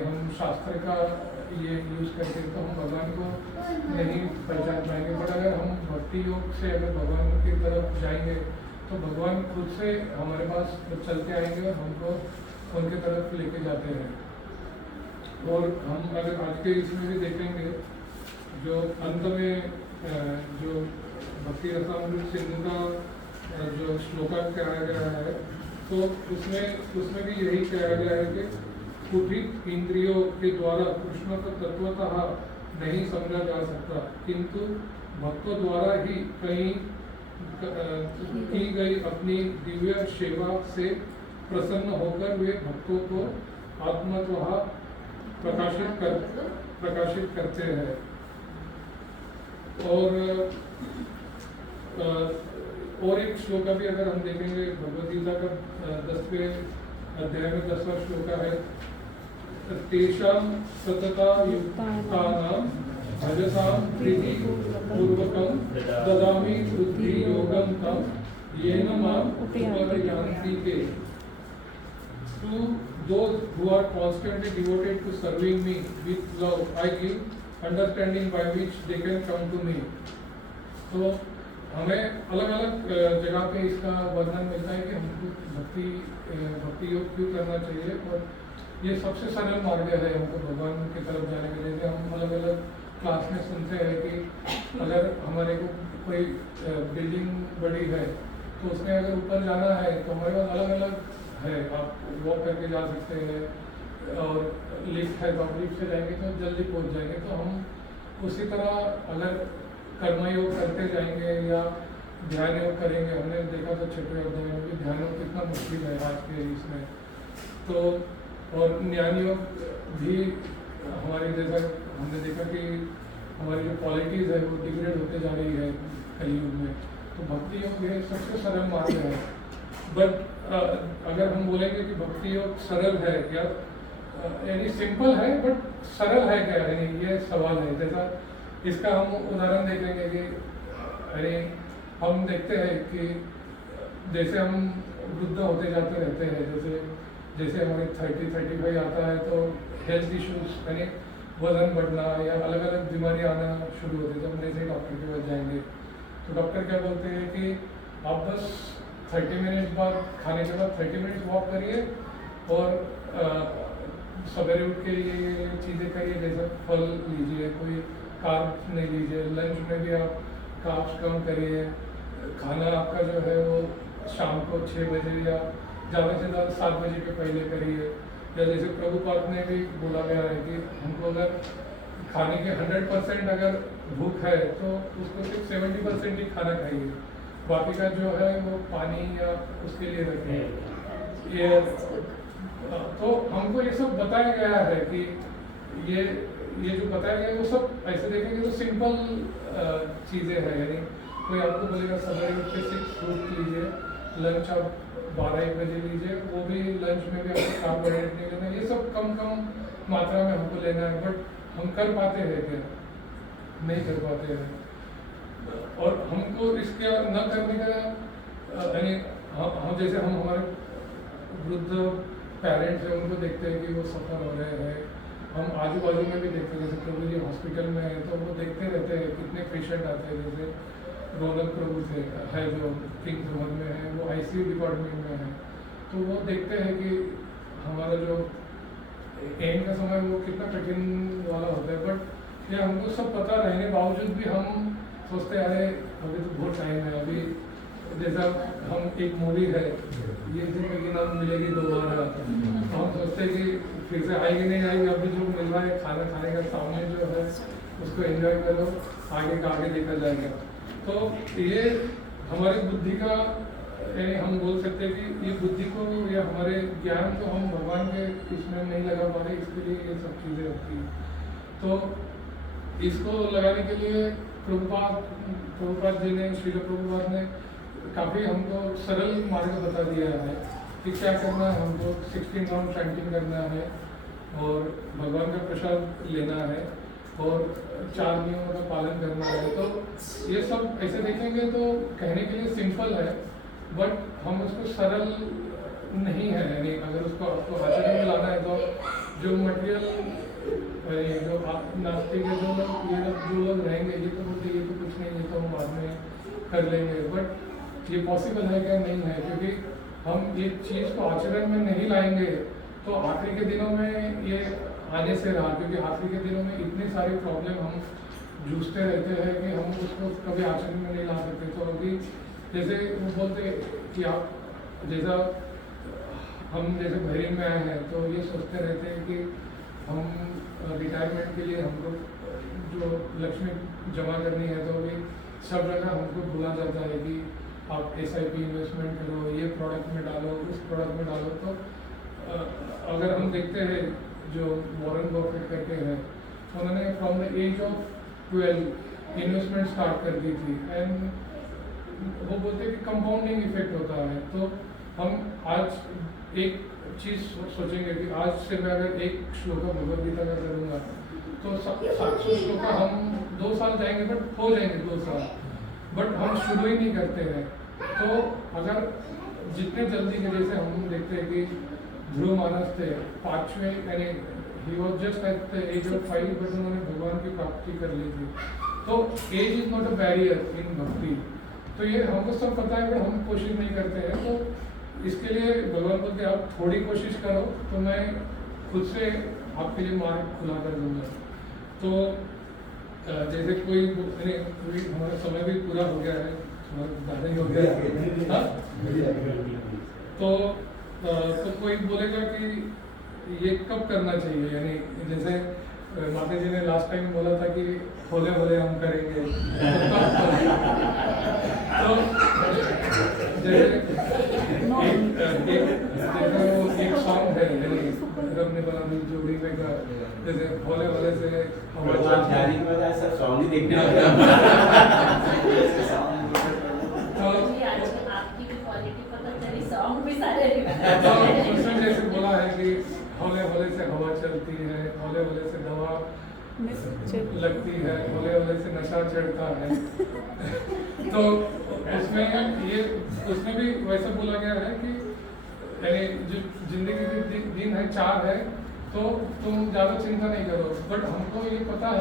हम शास्त्र का ये यूज करके, तो हम भगवान को नहीं पहचान पाएंगे। पर अगर हम भक्ति योग से अगर भगवान की तरफ जाएंगे, तो भगवान खुद से हमारे पास चलते आएंगे और हमको उनके तरफ लेके जाते हैं। और हम अगर आज के इसमें भी देखेंगे, जो अंत में जो भक्ति रसामृत सिंधु का जो श्लोका कराया गया है, तो उसमें भी यही कहा गया है कि कुटिल इंद्रियों के द्वारा कृष्ण को तत्वतः नहीं समझा जा सकता, किंतु भक्तों द्वारा ही कहीं की गई अपनी दिव्य सेवा से प्रसन्न होकर वे भक्तों को आत्मतः प्रकाशित करते हैं। और एक श्लोका भी अगर हम देखेंगे, भगवद गीता का 10वें अध्याय में 10वां श्लोका है, तेषां सतता युक्तानां भजतां प्रीति पूर्वकं ददामि बुद्धि योगं तं येन माम् उपयान्ति ते। To those who are constantly devoted to serving me with love, I give understanding by which they can come to me. तो हमें अलग अलग जगह पे इसका वर्णन मिलता है कि हमको भक्ति योग क्यों करना चाहिए, और ये सबसे सरल मार्ग है हमको भगवान की तरफ जाने के लिए। हम अलग अलग क्लास में सुनते हैं कि अगर हमारे को कोई बिल्डिंग बड़ी है, तो उसमें अगर ऊपर जाना है तो हमारे पास अलग अलग है, आप वॉक करके जा सकते हैं, और लिफ्ट है तो आप लिफ्ट से जाएंगे तो जल्दी पहुंच जाएंगे। तो हम उसी तरह अगर कर्मयोग करते जाएंगे या ध्यान योग करेंगे, हमने देखा तो छठे अध्याय में भी ध्यान योग कितना मुश्किल है आज के इसमें। तो और ज्ञान योग भी हमारी जैसा हमने देखा कि हमारी जो क्वालिटीज़ है वो डिग्रेड होते जा रही है कलयुग में। तो भक्ति योग ये सबसे सरल मार्ग है। बट अगर हम बोलेंगे कि भक्ति योग सरल है या यानी सिंपल है बट सरल है क्या, यानी ये सवाल है। जैसा इसका हम उदाहरण देखेंगे कि यानी हम देखते हैं कि जैसे हम वृद्ध होते जाते रहते हैं, जैसे हमारे 30-35 आता है तो हेल्थ इश्यूज यानी वजन बढ़ना या अलग अलग बीमारियाँ आना शुरू होती है। तो हम जैसे डॉक्टर के पास जाएंगे तो डॉक्टर क्या बोलते हैं कि आप बस 30 मिनट बाद खाने के बाद 30 मिनट वॉक करिए और सवेरे उठ के ये चीज़ें करिए, जैसे फल लीजिए, कोई कार्ब्स नहीं लीजिए, लंच में भी आप कार्ब्स कम करिए, खाना आपका जो है वो शाम को 6 बजे या ज़्यादा से ज़्यादा 7 बजे के पहले करिए। या जैसे प्रभुपाद ने भी बोला गया है कि हमको अगर खाने के 100% अगर भूख है तो उसको सिर्फ 70% ही खाना खाइए, बाकी का जो है वो पानी या उसके लिए रखें। ये तो हमको ये सब बताया गया है कि ये जो बताया गया वो सब ऐसे देखेंगे तो सिंपल चीज़ें हैं, यानी कोई आपको बोलेगा सवेरे उठ के 6 फ्रूट लीजिए, लंच आप 12-1 बजे लीजिए, वो भी लंच में भी आपको कार्बोहाइड्रेट नहीं लेना, ये सब कम मात्रा में हमको लेना है। बट हम कर पाते हैं क्या? नहीं कर पाते हैं। और हमको इसके न करने का यानी हम जैसे हम हमारे वृद्ध पेरेंट्स हैं उनको देखते हैं कि वो सफ़र हो रहे हैं, हम आजू बाजू में भी देखते हैं, जैसे प्रभु जी हॉस्पिटल में है तो वो देखते रहते हैं कितने पेशेंट आते हैं। जैसे रौनक प्रभु थे है जो किंग जोहर में है, वो ICU डिपार्टमेंट में है, तो वो देखते हैं कि हमारा जो एंड का समय वो कितना कठिन वाला होता है। बट ये हमको सब पता रहने बावजूद भी हम सोचते अरे अभी तो बहुत टाइम है, अभी जैसा हम एक मूवी है ये जिंदगी ना मिलेगी दोबारा, तो हम सोचते हैं कि फिर से आएगी नहीं आएगी, अभी जो मिल रहा है खाना खाने का सामने जो है उसको एंजॉय करो, आगे का आगे देखा जाएगा। तो ये हमारी बुद्धि का यानी हम बोल सकते हैं कि ये बुद्धि को या हमारे ज्ञान को हम भगवान के इसमें नहीं लगा पा रहे, इसके लिए ये सब चीज़ें होती हैं। तो इसको लगाने के लिए प्रभुपाद जी ने, श्रील प्रभुपाद ने काफ़ी हमको सरल मार्ग बता दिया है कि क्या करना है। हमको 16 राउंड चैंटिंग करना है और भगवान का प्रसाद लेना है और 4 नियमों का पालन करना है। तो ये सब ऐसे देखेंगे तो कहने के लिए सिंपल है, बट हम उसको सरल नहीं है, यानी अगर उसको आपको आचरण में लाना है तो जो मटेरियल जो नास्तिक है जो लोग रहेंगे ये तो बोलते ये तो कुछ नहीं, ये तो हम बाद में कर लेंगे। बट ये पॉसिबल है क्या? नहीं है, क्योंकि हम ये चीज़ को आचरण में नहीं लाएंगे तो आखिरी के दिनों में ये आने से रहा, क्योंकि आखिरी के दिनों में इतने सारे प्रॉब्लम हम जूझते रहते हैं कि हम उसको कभी आचरण में नहीं ला सकते। तो अभी जैसे वो बोलते कि आप जैसा हम जैसे बहरीन में आए हैं तो ये सोचते रहते हैं कि हम रिटायरमेंट के लिए हमको जो लक्ष्मी जमा करनी है, तो अभी सब जगह हमको बोला जाता है कि आप SIP इन्वेस्टमेंट करो, ये प्रोडक्ट में डालो, उस प्रोडक्ट में डालो। तो अगर हम देखते हैं जो वॉरेन बफेट करके हैं, उन्होंने from the age of 12 investment start कर दी थी, एंड वो बोलते हैं कि कंपाउंडिंग इफेक्ट होता है। तो हम आज एक चीज़ सोचेंगे कि आज से मैं अगर एक श्लोका भगवद गीता का करूँगा तो 700 श्लोका हम 2 साल जाएंगे, बट हो जाएंगे 2 साल, बट हम शुरू ही नहीं करते हैं। तो अगर जितने जल्दी के जैसे हम देखते हैं कि ध्रुव मानस थे 5वें, यानी he was just at the age of 5, but उन्होंने भगवान की प्राप्ति कर ली थी। तो age is not a barrier in bhakti. तो ये हमको सब पता है, हम कोशिश नहीं करते हैं। तो इसके लिए भगवान बोलते आप थोड़ी कोशिश करो तो मैं खुद से आपके लिए मार्ग खुला कर दूंगा। तो जैसे कोई हमारा समय भी पूरा हो गया है, ज़्यादा ही हो गया है। तो कोई बोलेगा कि ये कब करना चाहिए, यानी जैसे माता जी ने लास्ट टाइम बोला था कि होले होले हम करेंगे, तो जैसे एक सॉन्ग है रब ने बना दी जोड़ी में का, जैसे होले होले से जाने की वजह से सॉन्ग ही देखने वाले उसमें जैसे बोला है कि होले होले से हवा चलती है, होले होले से दवा लगती है, होले होले से नशा चढ़ता है। तो उसमें भी वैसा बोला गया है कि यानी जो जिंदगी के दिन है 4 है, तो तुम ज़्यादा चिंता नहीं करो। बट हमको ये पता है